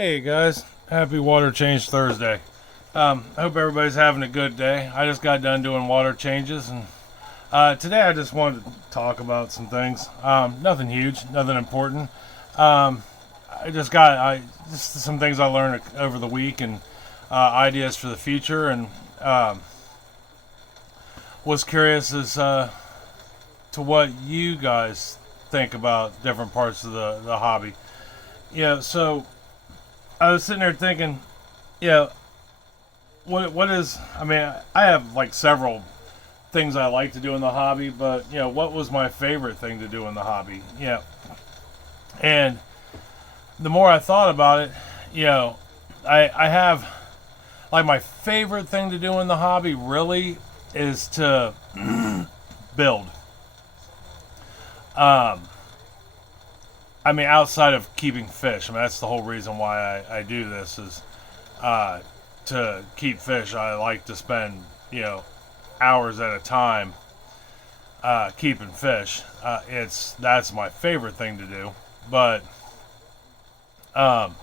Hey guys, happy water change Thursday. I hope everybody's having a good day. I just got done doing water changes, and today I just wanted to talk about some things. Nothing huge, nothing important. Um, I just some things I learned over the week and ideas for the future, and um, was curious as to what you guys think about different parts of the hobby. Yeah, so I was sitting there thinking, yeah, what is? I mean, I have like several things I like to do in the hobby, but what was my favorite thing to do in the hobby? And the more I thought about it, I have like my favorite thing to do in the hobby really is to build. Um, I mean, outside of keeping fish, I mean that's the whole reason why I do this is uh, to keep fish. I like to spend hours at a time keeping fish. That's my favorite thing to do. But um,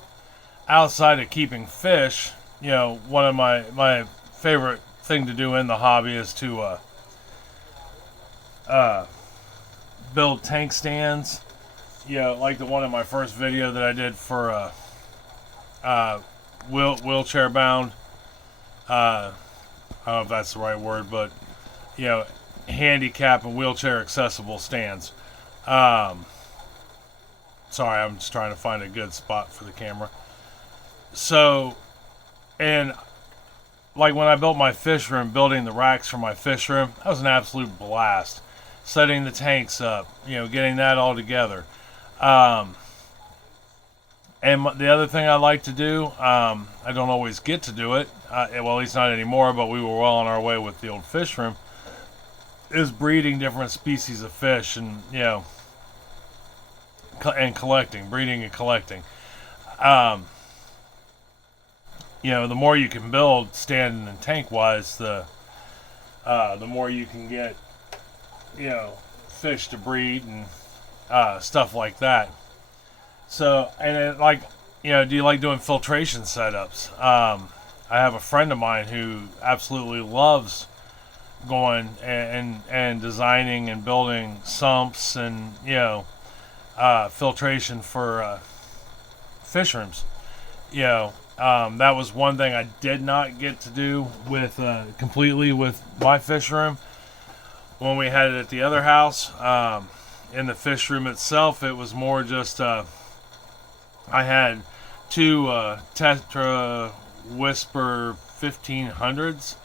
outside of keeping fish, one of my favorite thing to do in the hobby is to uh, build tank stands. Like the one in my first video that I did for uh, wheelchair bound. I don't know if that's the right word, but you know, handicap and wheelchair accessible stands. Um, Sorry, I'm just trying to find a good spot for the camera. So, and like when I built my fish room, building the racks for my fish room, that was an absolute blast. Setting the tanks up, getting that all together. Um, and the other thing I like to do, I don't always get to do it, well, at least not anymore, but we were well on our way with the old fish room, is breeding different species of fish and, and collecting, breeding and collecting. Um, the more you can build stand and tank wise, the more you can get, fish to breed and stuff like that. So, and do you like doing filtration setups? I have a friend of mine who absolutely loves going and designing and building sumps and filtration for fish rooms. That was one thing I did not get to do with completely with my fish room when we had it at the other house. In the fish room itself, it was more just I had two Tetra Whisper 1500s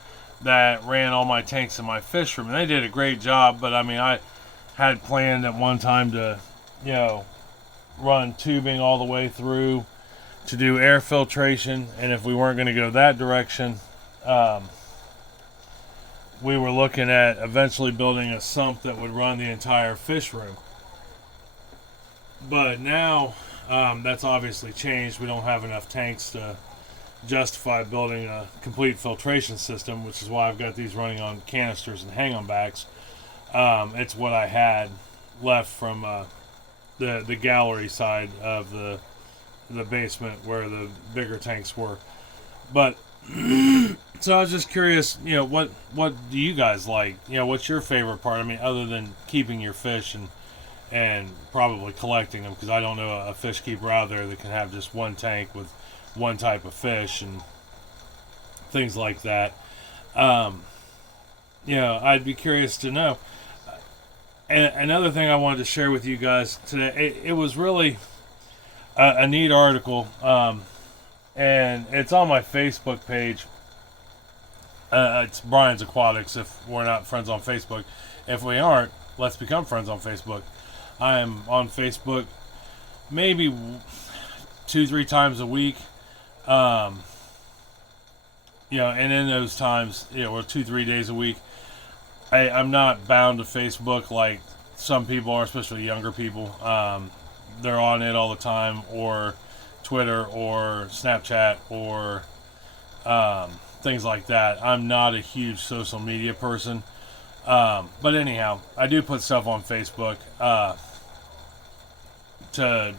that ran all my tanks in my fish room, and they did a great job. But I mean, I had planned at one time to, run tubing all the way through to do air filtration, and if we weren't going to go that direction, we were looking at eventually building a sump that would run the entire fish room. But now that's obviously changed. We don't have enough tanks to justify building a complete filtration system, which is why I've got these running on canisters and hang-on backs. It's what I had left from the gallery side of the basement where the bigger tanks were. But so I was just curious, what do you guys like? What's your favorite part? I mean, other than keeping your fish and probably collecting them, because I don't know a fish keeper out there that can have just one tank with one type of fish and things like that. I'd be curious to know. And another thing I wanted to share with you guys today, it was really a neat article, and it's on my Facebook page. It's Brian's Aquatics. If we're not friends on Facebook, if we aren't, let's become friends on Facebook. I am on Facebook maybe 2-3 times a week. And in those times, or 2-3 days a week, I'm not bound to Facebook like some people are, especially younger people. They're on it all the time, or Twitter, or Snapchat, or things like that. I'm not a huge social media person. But anyhow, I do put stuff on Facebook to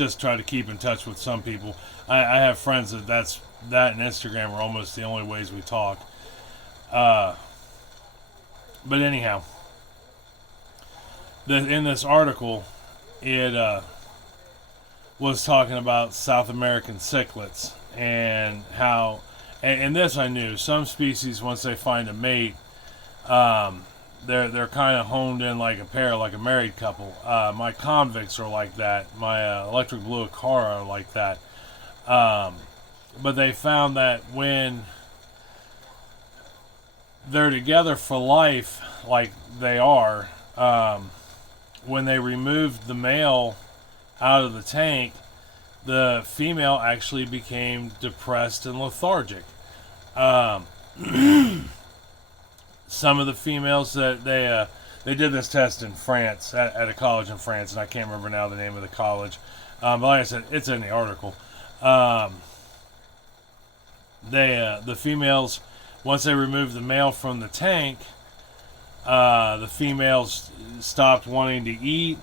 just try to keep in touch with some people. I have friends that and Instagram are almost the only ways we talk. But anyhow, in this article, it was talking about South American cichlids and how, and this I knew, some species once they find a mate, they're kind of honed in like a pair, like a married couple. My convicts are like that. My electric blue acara are like that. But they found that when they're together for life, like they are, when they removed the male out of the tank, the female actually became depressed and lethargic. Some of the females that they did this test in France at a college in France, and I can't remember now the name of the college. But like I said, it's in the article. The females, once they removed the male from the tank, the females stopped wanting to eat.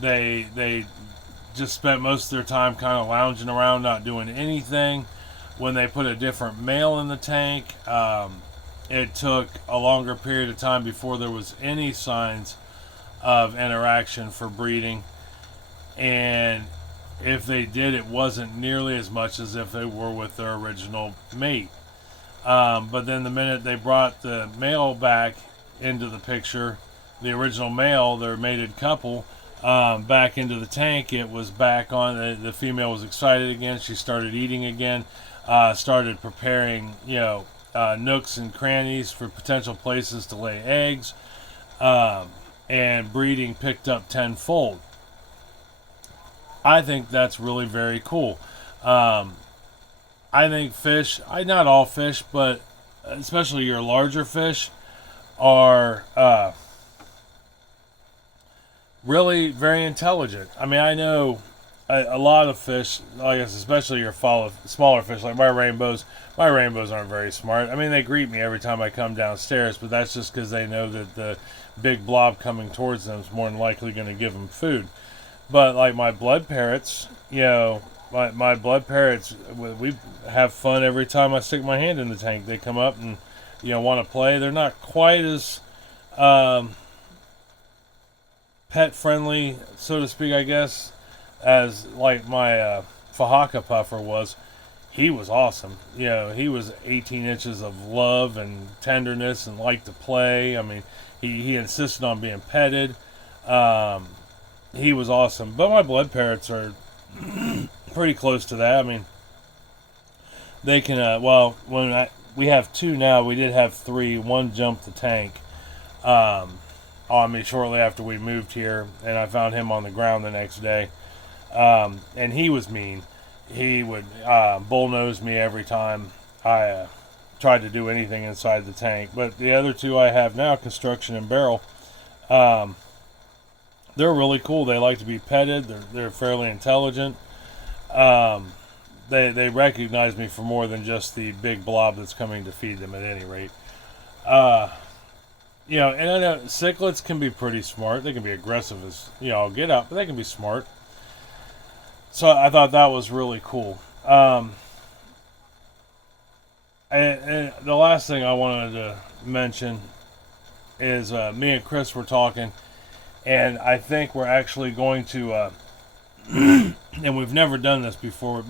They just spent most of their time kind of lounging around, not doing anything. When they put a different male in the tank, it took a longer period of time before there was any signs of interaction for breeding. And if they did, it wasn't nearly as much as if they were with their original mate. But then the minute they brought the male back into the picture, the original male, their mated couple, back into the tank, it was back on. The female was excited again. She started eating again, started preparing, nooks and crannies for potential places to lay eggs, and breeding picked up tenfold. I think that's really very cool. I think fish, not all fish, but especially your larger fish, are really very intelligent. I mean, I know a lot of fish, I guess especially your smaller fish, like my rainbows. My rainbows aren't very smart. I mean, they greet me every time I come downstairs, but that's just because they know that the big blob coming towards them is more than likely going to give them food. But like my blood parrots, my blood parrots, we have fun every time I stick my hand in the tank. They come up and want to play. They're not quite as pet friendly, so to speak, I guess, as like my Fahaka puffer was. He was awesome. He was 18 inches of love and tenderness and liked to play. I mean, he insisted on being petted. He was awesome. But my blood parrots are pretty close to that. I mean, they can, we have two now. We did have three. One jumped the tank on me shortly after we moved here, and I found him on the ground the next day. And he was mean. He would bullnose me every time I tried to do anything inside the tank. But the other two I have now, Construction and Barrel, they're really cool. They like to be petted. They're fairly intelligent. They recognize me for more than just the big blob that's coming to feed them at any rate. And I know cichlids can be pretty smart. They can be aggressive as, get up, but they can be smart. So I thought that was really cool. And the last thing I wanted to mention is me and Chris were talking, and I think we're actually going to, and we've never done this before.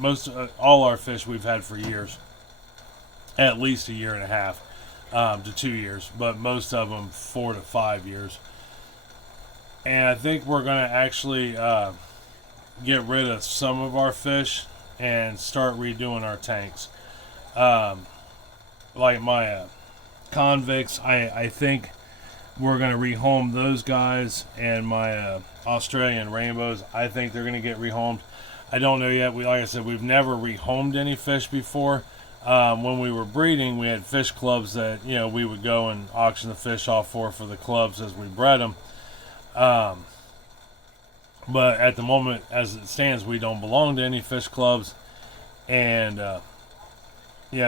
All our fish we've had for years, at least a year and a half to 2 years, but most of them 4 to 5 years. And I think we're going to actually get rid of some of our fish and start redoing our tanks. Like my convicts, I think we're going to rehome those guys, and my Australian rainbows, I think they're going to get rehomed. I don't know yet. Like I said, we've never rehomed any fish before. When we were breeding, we had fish clubs that we would go and auction the fish off for the clubs as we bred them. But at the moment, as it stands, we don't belong to any fish clubs, and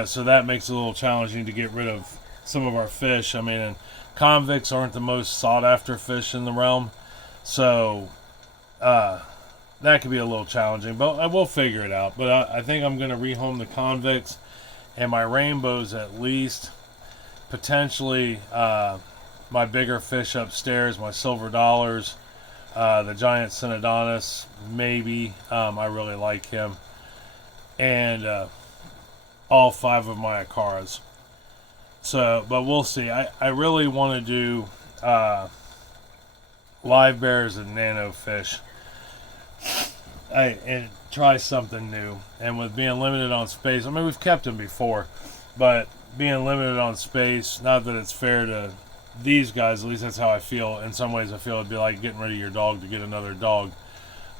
so that makes it a little challenging to get rid of some of our fish. I mean, and convicts aren't the most sought after fish in the realm, so that could be a little challenging, but I will figure it out. But I think I'm going to rehome the convicts and my rainbows at least. Potentially my bigger fish upstairs, my silver dollars, the giant Synodontis, maybe. I really like him. And all 5 of my Acaras. So, but we'll see. I really want to do live bears and nano fish. And try something new. And with being limited on space, I mean, we've kept them before, but being limited on space, not that it's fair to these guys, at least that's how I feel. In some ways, I feel it'd be like getting rid of your dog to get another dog.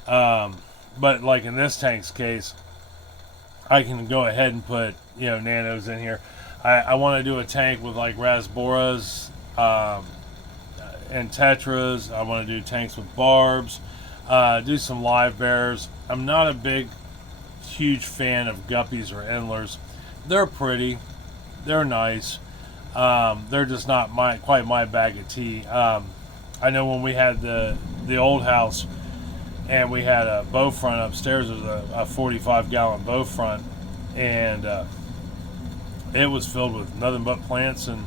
But like in this tank's case, I can go ahead and put, nanos in here. I want to do a tank with like Rasboras and Tetras. I want to do tanks with barbs. Do some live bears. I'm not a huge fan of guppies or endlers. They're pretty. They're nice. They're just not quite my bag of tea. I know when we had the old house and we had a bow front upstairs, there was a 45-gallon bow front, and it was filled with nothing but plants and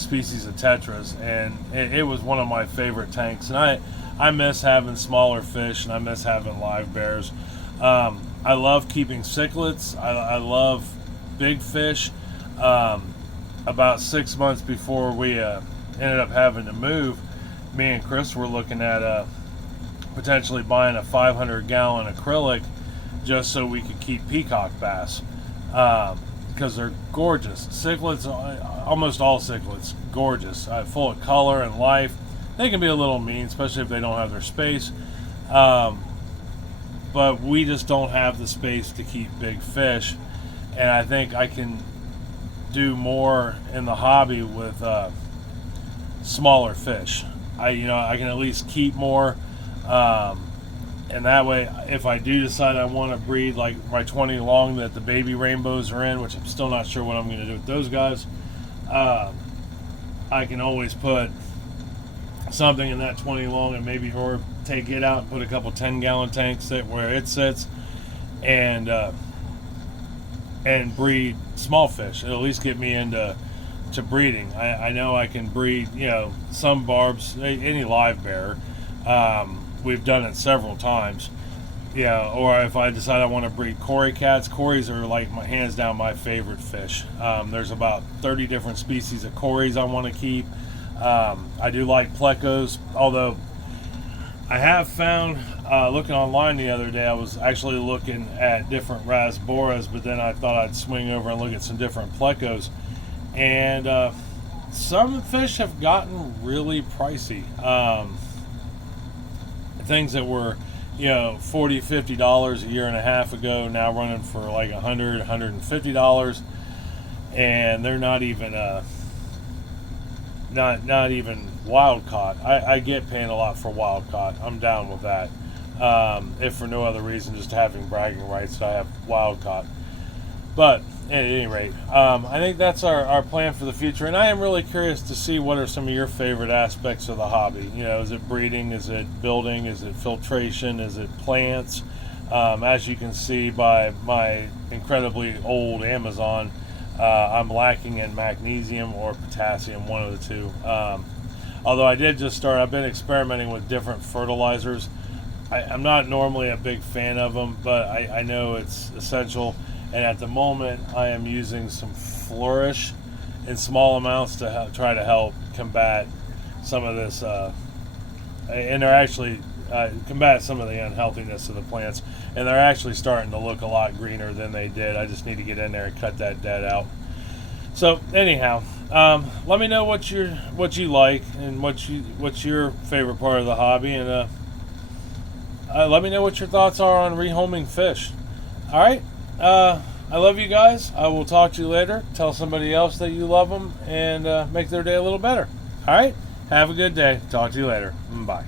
species of tetras, and it was one of my favorite tanks. And I miss having smaller fish, and I miss having live bears. I love keeping cichlids. I love big fish. About 6 months before we ended up having to move, me and Chris were looking at potentially buying a 500-gallon acrylic just so we could keep peacock bass, because they're gorgeous. Cichlids, almost all cichlids, gorgeous, full of color and life. They can be a little mean, especially if they don't have their space, but we just don't have the space to keep big fish, and I think I can do more in the hobby with smaller fish. I can at least keep more, and that way, if I do decide I want to breed like my 20 long that the baby rainbows are in, which I'm still not sure what I'm going to do with those guys, I can always put something in that 20 long and maybe take it out and put a couple 10-gallon tanks where it sits, and breed small fish. It'll at least get me into breeding. I know I can breed, some barbs, any live bear. We've done it several times. Or if I decide I want to breed Cory cats, Corys are like hands down my favorite fish. There's about 30 different species of Corys I want to keep. I do like plecos, although I have found, looking online the other day, I was actually looking at different Rasboras, but then I thought I'd swing over and look at some different plecos. And some fish have gotten really pricey. Things that were, $40, $50 a year and a half ago, now running for like $100, $150, and they're not even not even wild caught. I get paying a lot for wild caught. I'm down with that. If for no other reason, just having bragging rights, I have wild caught. But at any rate, I think that's our plan for the future, and I am really curious to see what are some of your favorite aspects of the hobby. Is it breeding? Is it building? Is it filtration? Is it plants? As you can see by my incredibly old Amazon, I'm lacking in magnesium or potassium, one of the two. Although I did just start, I've been experimenting with different fertilizers. I'm not normally a big fan of them, but I know it's essential. And at the moment, I am using some Flourish in small amounts to try to help combat some of this, and they're actually combat some of the unhealthiness of the plants. And they're actually starting to look a lot greener than they did. I just need to get in there and cut that dead out. So anyhow, let me know what you like and what's your favorite part of the hobby, and let me know what your thoughts are on rehoming fish. All right. I love you guys. I will talk to you later. Tell somebody else that you love them, and make their day a little better. All right? Have a good day. Talk to you later. Bye.